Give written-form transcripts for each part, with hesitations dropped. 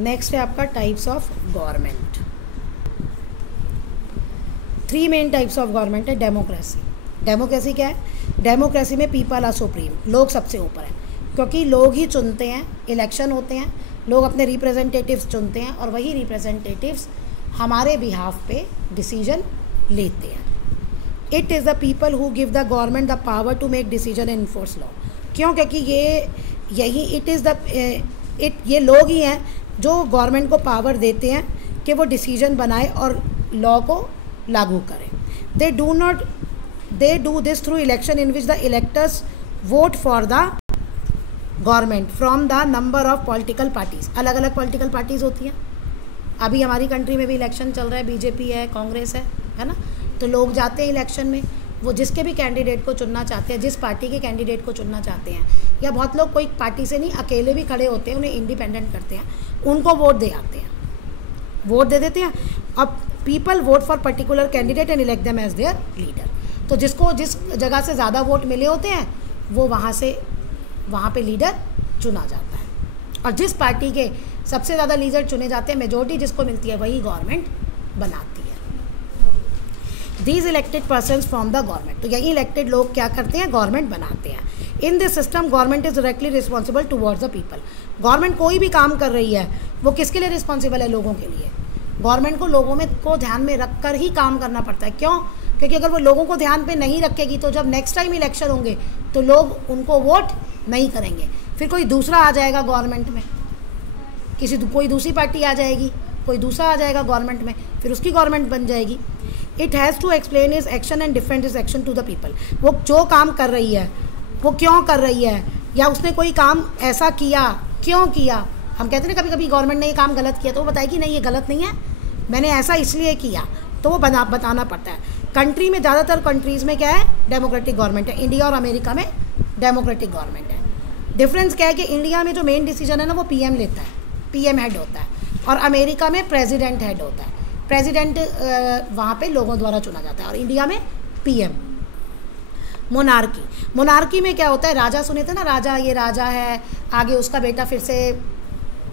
Next है आपका types of government. 3 main types of government है। डेमोक्रेसी। डेमोक्रेसी क्या है? डेमोक्रेसी में पीपल आर सुप्रीम, लोग सबसे ऊपर है, क्योंकि लोग ही चुनते हैं, इलेक्शन होते हैं, लोग अपने रिप्रेजेंटेटिव्स चुनते हैं और वही रिप्रेजेंटेटिव्स हमारे बिहाफ पे डिसीजन लेते हैं। It is the people who give the government the power to make decision and enforce law. क्यों? क्योंकि ये लोग ही हैं जो गवर्नमेंट को पावर देते हैं कि वो डिसीजन बनाए और लॉ को लागू करें। They do this through election in which the electors vote for the government from the number of political parties. अलग अलग पॉलिटिकल पार्टीज़ होती हैं। अभी हमारी कंट्री में भी इलेक्शन चल रहा है, बीजेपी है, कांग्रेस है ना। तो लोग जाते हैं इलेक्शन में, वो जिसके भी कैंडिडेट को चुनना चाहते हैं, जिस पार्टी के कैंडिडेट को चुनना चाहते हैं, या बहुत लोग कोई पार्टी से नहीं अकेले भी खड़े होते हैं, उन्हें इंडिपेंडेंट करते हैं, उनको वोट दे आते हैं, वोट दे देते हैं। अब people vote for particular candidate and elect them as their leader. तो जिसको जिस जगह से ज़्यादा वोट मिले होते हैं वो वहाँ पे लीडर चुना जाता है, और जिस पार्टी के सबसे ज़्यादा लीडर चुने जाते हैं, मेजोरिटी जिसको मिलती है, वही गवर्नमेंट बनाती है। These elected persons from the government. तो यही इलेक्टेड लोग क्या करते हैं? गवर्नमेंट बनाते हैं। इन this system government is directly responsible towards the people. Government कोई भी काम कर रही है वो किसके लिए रिस्पॉन्सिबल है? लोगों के लिए। गवर्नमेंट को लोगों को ध्यान में रख कर ही काम करना पड़ता है। क्यों? क्योंकि अगर वो लोगों को ध्यान पे नहीं रखेगी तो जब नेक्स्ट टाइम इलेक्शन होंगे तो लोग उनको वोट नहीं करेंगे, फिर कोई दूसरा आ जाएगा गवर्नमेंट में, कोई दूसरी पार्टी आ जाएगी, कोई दूसरा आ जाएगा गवर्नमेंट में, फिर उसकी गवर्नमेंट बन जाएगी। It has to explain his action and defend his action to the people. वो जो काम कर रही है वो क्यों कर रही है, या उसने कोई काम ऐसा किया क्यों किया। हम कहते हैं ना कभी कभी गवर्नमेंट ने ये काम गलत किया तो वो बताएगी नहीं ये गलत नहीं है, मैंने ऐसा इसलिए किया, तो वो बताना पड़ता है। कंट्री में ज़्यादातर कंट्रीज़ में क्या है? डेमोक्रेटिक गवर्नमेंट है। इंडिया और अमेरिका में डेमोक्रेटिक गवर्नमेंट है। डिफरेंस क्या है कि इंडिया में जो मेन डिसीजन है ना वो पीएम लेता है, पीएम हेड होता है, और अमेरिका में प्रेसिडेंट हेड होता है। प्रेसिडेंट वहाँ पे लोगों द्वारा चुना जाता है, और इंडिया में पीएम। मोनार्की में क्या होता है? राजा सुने थे ना, राजा, ये राजा है, आगे उसका बेटा फिर से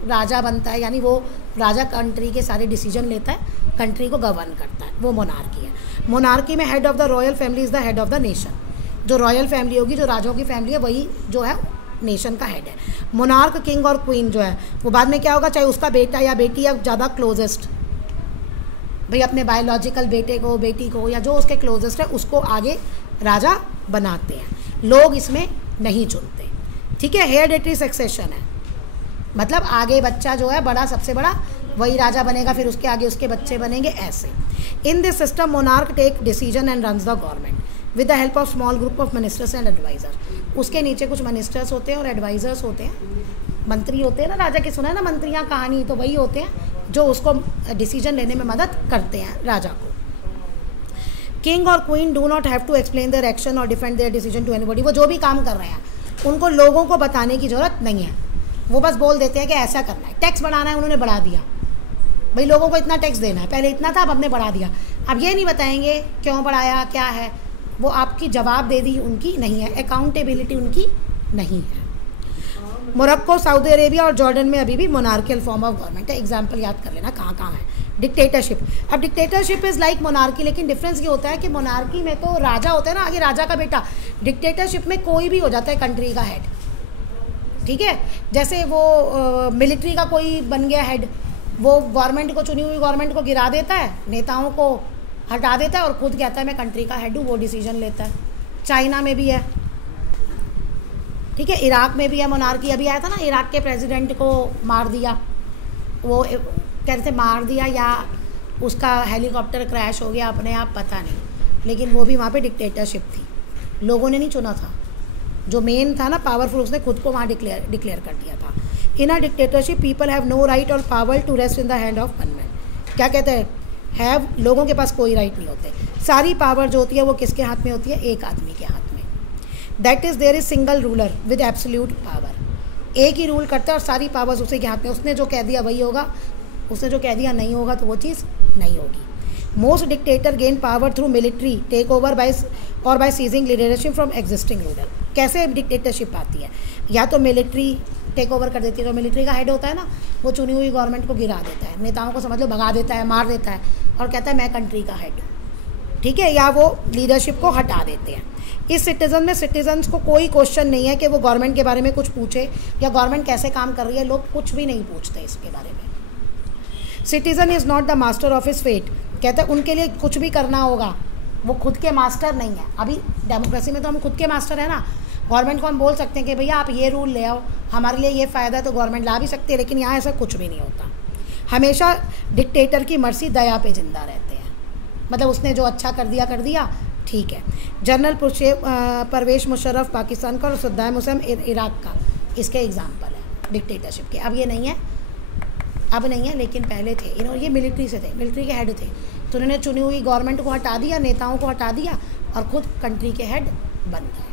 राजा बनता है, यानी वो राजा कंट्री के सारे डिसीजन लेता है, कंट्री को गवर्न करता है, वो मोनार्की है। मोनार्की में head of the royal family is the head of the nation. जो रॉयल फैमिली होगी, जो राजाओं की फैमिली है, वही जो है नेशन का हेड है। मोनार्क, किंग और क्वीन जो है वो बाद में क्या होगा, चाहे उसका बेटा या बेटी या ज़्यादा क्लोजेस्ट, भाई अपने बायोलॉजिकल बेटे को, बेटी को, या जो उसके क्लोजेस्ट है उसको आगे राजा बनाते हैं। लोग इसमें नहीं चुनते, ठीक है। हेरिडिटरी सक्सेशन है, मतलब आगे बच्चा जो है बड़ा, सबसे बड़ा वही राजा बनेगा, फिर उसके आगे उसके बच्चे बनेंगे, ऐसे। In this system monarch take decision and runs the government with the help of small group of ministers and adviser. उसके नीचे कुछ मिनिस्टर्स होते हैं और एडवाइजर्स होते हैं, मंत्री होते हैं ना, राजा की सुना है ना मंत्रियाँ कहानी, तो वही होते हैं जो उसको डिसीजन लेने में मदद करते हैं राजा को। किंग और queen do not have to explain their action और defend their decision to anybody. वो जो भी काम कर रहे हैं उनको लोगों को बताने की ज़रूरत नहीं है, वो बस बोल देते हैं कि ऐसा करना है। टैक्स बढ़ाना है, उन्होंने बढ़ा दिया, भाई लोगों को इतना टैक्स देना है, पहले इतना था अब हमने बढ़ा दिया। अब ये नहीं बताएंगे क्यों बढ़ाया, क्या है, वो आपकी जवाबदेही उनकी नहीं है, अकाउंटेबिलिटी उनकी नहीं है। मोरक्को, सऊदी अरेबिया और जॉर्डन में अभी भी मोनार्कियल फॉर्म ऑफ गवर्नमेंट है। एग्जाम्पल याद कर लेना कहाँ कहाँ है। डिक्टेटरशिप। अब डिक्टेटरशिप इज़ लाइक मोनार्की, लेकिन डिफरेंस ये होता है कि मोनार्की में तो राजा होता है ना, आगे राजा का बेटा। डिक्टेटरशिप में कोई भी हो जाता है कंट्री का हेड, ठीक है। जैसे वो मिलिट्री का कोई बन गया हेड, वो गवर्नमेंट को, चुनी हुई गवर्नमेंट को गिरा देता है, नेताओं को हटा देता है और खुद कहता है मैं कंट्री का हेड हूँ, वो डिसीजन लेता है। चाइना में भी है, ठीक है। इराक में भी है मोनार्की। अभी आया था ना, इराक के प्रेसिडेंट को मार दिया, वो कहते मार दिया या उसका हेलीकॉप्टर क्रैश हो गया अपने आप, पता नहीं, लेकिन वो भी वहाँ पे डिक्टेटरशिप थी, लोगों ने नहीं चुना था, जो मेन था ना पावरफुल, उसने खुद को वहाँ डिक्लेयर कर दिया था। In a dictatorship people have no right और power to rest in the hand of one man. क्या कहते हैं? हैव, लोगों के पास कोई राइट नहीं होते, सारी पावर जो होती है वो किसके हाथ में होती है? एक आदमी के हाथ में। That is there is single ruler with absolute power. एक ही रूल करता है और सारी पावर्स उसी के हाथ में, उसने जो कह दिया वही होगा, उसने जो कह दिया नहीं होगा तो वो चीज़ नहीं होगी। Most dictator gain power through military take over by seizing leadership from existing ruler. कैसे डिक्टेटरशिप आती है? या तो मिलिट्री टेक ओवर कर देती है, तो मिलिट्री का हेड होता है ना, वो चुनी हुई गवर्नमेंट को गिरा देता है, नेताओं को समझ लो भगा देता है, मार देता है और कहता है मैं कंट्री का हेड हूँ, ठीक है, या वो लीडरशिप को हटा देते हैं। इस सिटीज़न में सिटीजन्स को कोई क्वेश्चन नहीं है कि वो गवर्नमेंट के बारे में कुछ पूछे या गवर्नमेंट कैसे काम कर रही है, लोग कुछ भी नहीं पूछते इसके बारे में। Citizen is not the master of his fate, कहते हैं उनके लिए कुछ भी करना होगा, वो खुद के मास्टर नहीं है। अभी डेमोक्रेसी में तो हम खुद के मास्टर हैं ना, गवर्नमेंट को हम बोल सकते हैं कि भैया आप ये रूल ले आओ, हमारे लिए ये फ़ायदा है, तो गवर्नमेंट ला भी सकती है, लेकिन यहाँ ऐसा कुछ भी नहीं होता। हमेशा डिक्टेटर की मर्जी दया पे ज़िंदा रहते हैं, मतलब उसने जो अच्छा कर दिया ठीक है। जनरल परवेज मुशर्रफ पाकिस्तान का और सद्दाम हुसैन इराक का इसके एग्जाम्पल है डिक्टेटरशिप के। अब ये नहीं है, अब नहीं है, लेकिन पहले थे। इन्होंने ये मिलिट्री से थे, मिलिट्री के हेड थे, तो उन्होंने चुनी हुई गवर्नमेंट को हटा दिया, नेताओं को हटा दिया और खुद कंट्री के हेड बन गए।